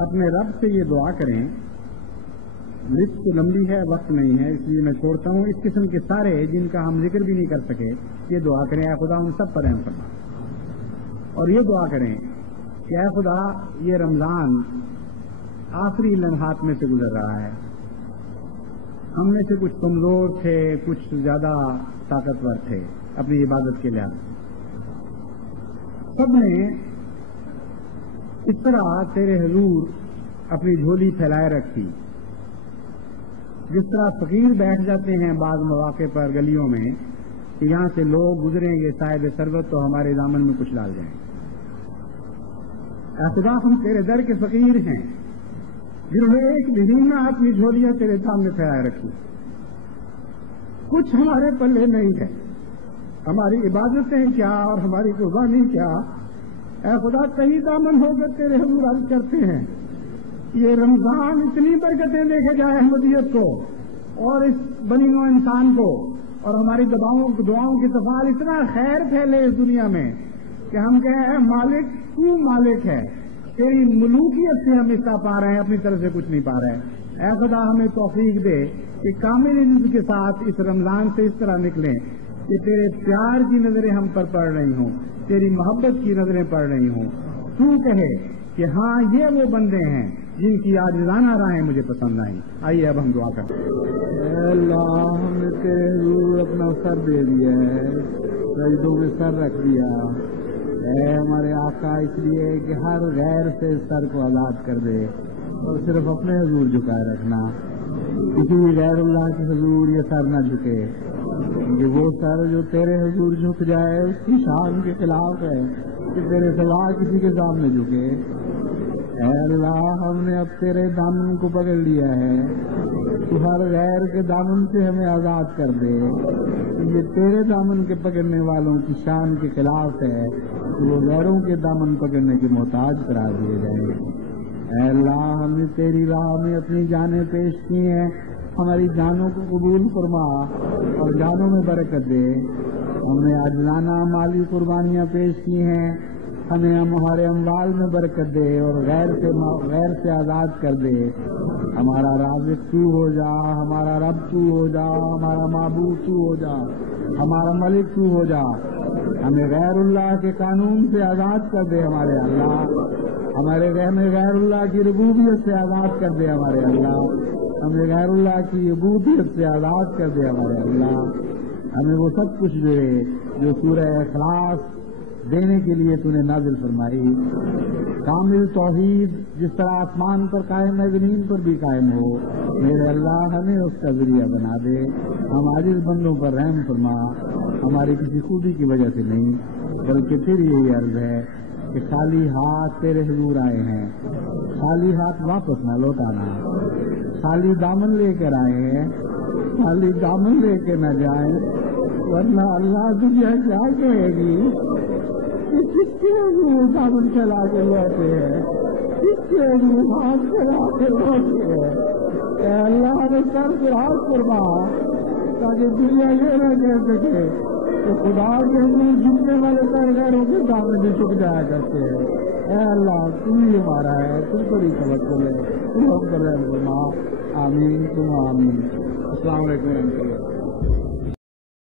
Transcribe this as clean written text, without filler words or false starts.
اپنے رب سے یہ دعا کریں. لسٹ تو لمبی ہے، وقت نہیں ہے، اس لیے میں چھوڑتا ہوں. اس قسم کے سارے جن کا ہم ذکر بھی نہیں کر سکے یہ دعا کریں، اے خدا ان سب پر رحم فرما. اور یہ دعا کریں کہ اے خدا یہ رمضان آخری لمحات میں سے گزر رہا ہے. ہم میں سے کچھ کمزور تھے، کچھ زیادہ طاقتور تھے اپنی عبادت کے لحاظ. سب نے اس طرح تیرے حضور اپنی جھولی پھیلائے رکھی. جس طرح فقیر بیٹھ جاتے ہیں بعض مواقع پر گلیوں میں کہ یہاں سے لوگ گزریں گے صاحب ثروت تو ہمارے دامن میں کچھ ڈال جائیں. اے خدا ہم تیرے در کے فقیر ہیں جنہوں نے ایک مہینہ اپنی جھولیاں تیرے سامنے پھیلائے رکھی. کچھ ہمارے پلے نہیں ہے، ہماری عبادتیں کیا اور ہماری قربانی کیا. اے خدا کہیں دامن ہو کر تیرے حضور عرض کرتے ہیں یہ رمضان اتنی برکتیں دے کے جائے احمدیت کو اور اس بنی نوع انسان کو، اور ہماری دعاؤں کی تفال اتنا خیر پھیلے اس دنیا میں کہ ہم کہیں اے مالک تو مالک ہے، تیری ملوکیت سے ہم حصہ پا رہے ہیں، اپنی طرف سے کچھ نہیں پا رہے ہیں. اے خدا ہمیں توفیق دے کہ کامل عزت کے ساتھ اس رمضان سے اس طرح نکلیں کہ تیرے پیار کی نظریں ہم پر پڑ رہی ہوں، تیری محبت کی نظریں پڑ رہی ہوں. تو کہے کہ ہاں یہ وہ بندے ہیں جن کی عاجزانہ راہیں مجھے پسند آئیں. آئیے اب ہم دعا کرتے ہیں. اے اللہ ہم نے تیرے حضور اپنا سر دے دیا ہے، سجدوں میں سر رکھ دیا. اے ہمارے آقا اس لیے کہ ہر غیر سے سر کو آزاد کر دے اور صرف اپنے حضور جھکائے رکھنا. کسی غیر اللہ کے حضور یہ سر نہ جھکے، کیونکہ وہ سر جو تیرے حضور جھک جائے اس کی شان کے خلاف ہے کہ تیرے سوا کسی کے سامنے جھکے. اے اللہ ہم نے اب تیرے دامن کو پکڑ لیا ہے، تو ہر غیر کے دامن سے ہمیں آزاد کر دے. یہ تیرے دامن کے پکڑنے والوں کی شان کے خلاف ہے کہ وہ غیروں کے دامن پکڑنے کے محتاج قرار دیے جائیں. اے اللہ ہم نے تیری راہ میں اپنی جانیں پیش کی ہیں، ہماری جانوں کو قبول فرما اور جانوں میں برکت دے. ہم نے عاجزانہ مالی قربانیاں پیش کی ہیں، ہمیں ہمارے اموال میں برکت دے اور غیر سے آزاد کر دے. ہمارا رازق تو ہو جا، ہمارا رب تو ہو جا، ہمارا معبود تو ہو جا، ہمارا ملک تو ہو جا. ہمیں غیر اللہ کے قانون سے آزاد کر دے ہمارے اللہ. ہمارے غیر اللہ کی ربوبیت سے آزاد کر دے ہمارے اللہ. ہمیں غیر اللہ کی عبودیت سے آزاد کر دے ہمارے اللہ. ہمیں وہ سب کچھ دے جو سورہ اخلاص دینے کے لیے تو نے نازل فرمائی. کامل توحید جس طرح آسمان پر قائم ہے زمین پر بھی قائم ہو. میرے اللہ ہمیں اس کا ذریعہ بنا دے. ہم عاجز بندوں پر رحم فرما، ہماری کسی خوبی کی وجہ سے نہیں بلکہ پھر یہی عرض ہے کہ خالی ہاتھ تیرے حضور آئے ہیں، خالی ہاتھ واپس نہ لوٹانا. خالی دامن لے کر آئے ہیں، خالی دامن لے کے نہ جائیں، ورنہ اللہ دنیا کیا کہے گی کس کے حضور دامن چلا کے لوٹے ہیں، کس کے حضور ہاتھ چلا کے لوٹے ہیں. اے اللہ نے سر سے ہاتھ فرما تاکہ دنیا یہ نہ کہہ سکے کہ خدا کے حضور جھکنے والے سر غیروں کے سامنے بھی جھک جایا کرتے ہیں. اے اللہ تو ہی ہمارا ہے، تم پر ہی توکل ہے، تو ہم پر رحم فرما. آمین تم آمین. السلام علیکم ورحمۃ اللہ.